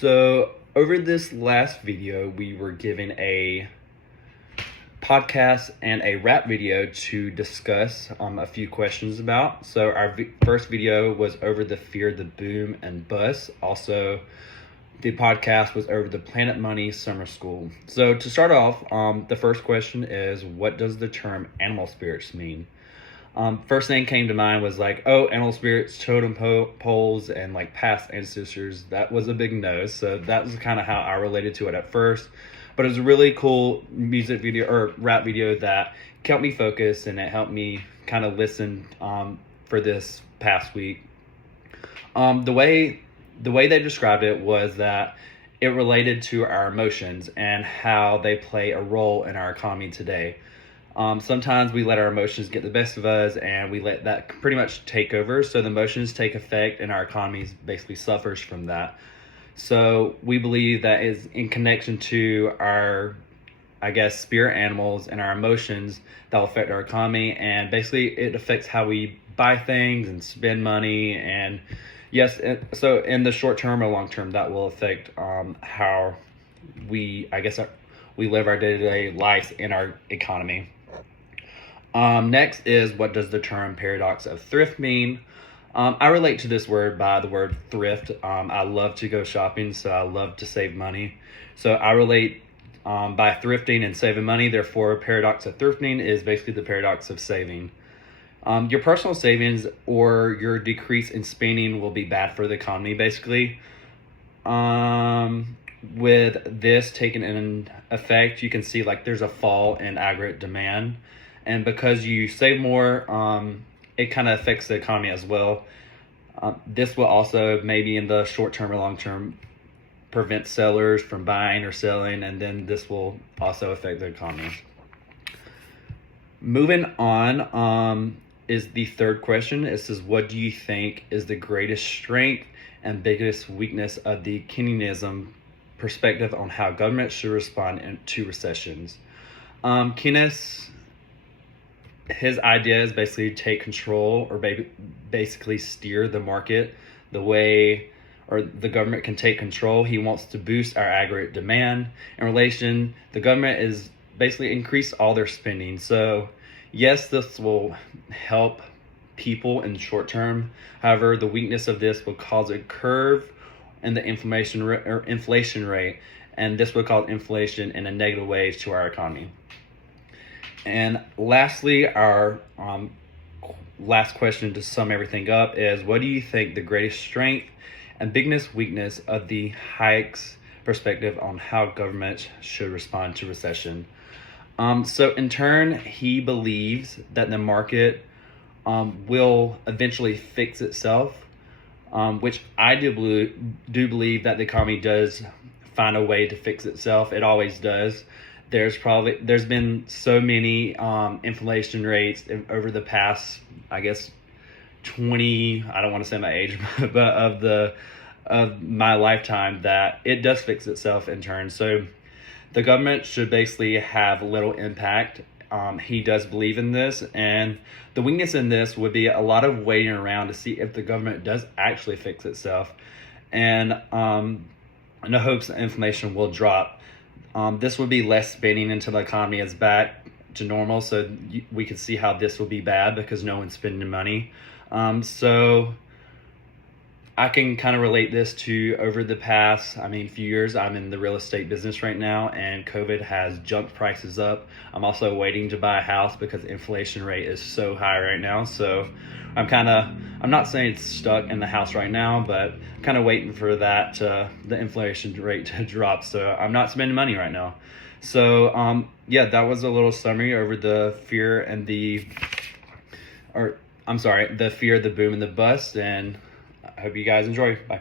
So over this last video, we were given a podcast and a rap video to discuss a few questions about. So our first video was over the fear, the boom, and bust. Also, the podcast was over the Planet Money Summer School. So to start off, the first question is, what does the term animal spirits mean? First thing came to mind was like, oh, animal spirits, totem poles, and like past ancestors. That was a big no. So that was kind of how I related to it at first. But it was a really cool music video or rap video that kept me focused, and it helped me kind of listen for this past week. The way they described it was that it related to our emotions and how they play a role in our economy today. Sometimes we let our emotions get the best of us, and we let that pretty much take over. So the emotions take effect, and our economy basically suffers from that. So we believe that is in connection to our, spirit animals and our emotions that will affect our economy. And basically it affects how we buy things and spend money. And yes, so in the short term or long term, that will affect how we live our day-to-day lives in our economy. Next is, what does the term paradox of thrift mean? I relate to this word by the word thrift. I love to go shopping, so I love to save money. So I relate by thrifting and saving money. Therefore, paradox of thrifting is basically the paradox of saving. Your personal savings or your decrease in spending will be bad for the economy, basically. With this taken in effect, you can see like there's a fall in aggregate demand. And because you save more, it kind of affects the economy as well. This will also, maybe in the short term or long term, prevent sellers from buying or selling, and then this will also affect the economy. Moving on is the third question. It says, what do you think is the greatest strength and biggest weakness of the Keynesianism perspective on how government should respond to recessions? Keynes, his idea is basically take control or basically steer the market the way, or the government can take control. He wants to boost our aggregate demand. In relation, the government is basically increase all their spending. So yes, this will help people in the short term. However, the weakness of this will cause a curve in the inflation rate, and this will cause inflation in a negative way to our economy. And lastly, our last question to sum everything up is, what do you think the greatest strength and biggest weakness of the Hayek's perspective on how government should respond to recession? So in turn, he believes that the market will eventually fix itself, which I do believe that the economy does find a way to fix itself. It always does. There's been so many inflation rates over the past, 20, I don't want to say my age, but of my lifetime, that it does fix itself in turn. So the government should basically have little impact. He does believe in this, and the weakness in this would be a lot of waiting around to see if the government does actually fix itself, and in the hopes that inflation will drop. This would be less spending until the economy is back to normal, so we could see how this will be bad because no one's spending money. So I can kind of relate this to over the past, few years. I'm in the real estate business right now, and COVID has jumped prices up. I'm also waiting to buy a house because the inflation rate is so high right now. So I'm not saying it's stuck in the house right now, but I'm kind of waiting for that, the inflation rate to drop. So I'm not spending money right now. So, that was a little summary over the fear, the fear, the boom, and the bust. And I hope you guys enjoy. Bye.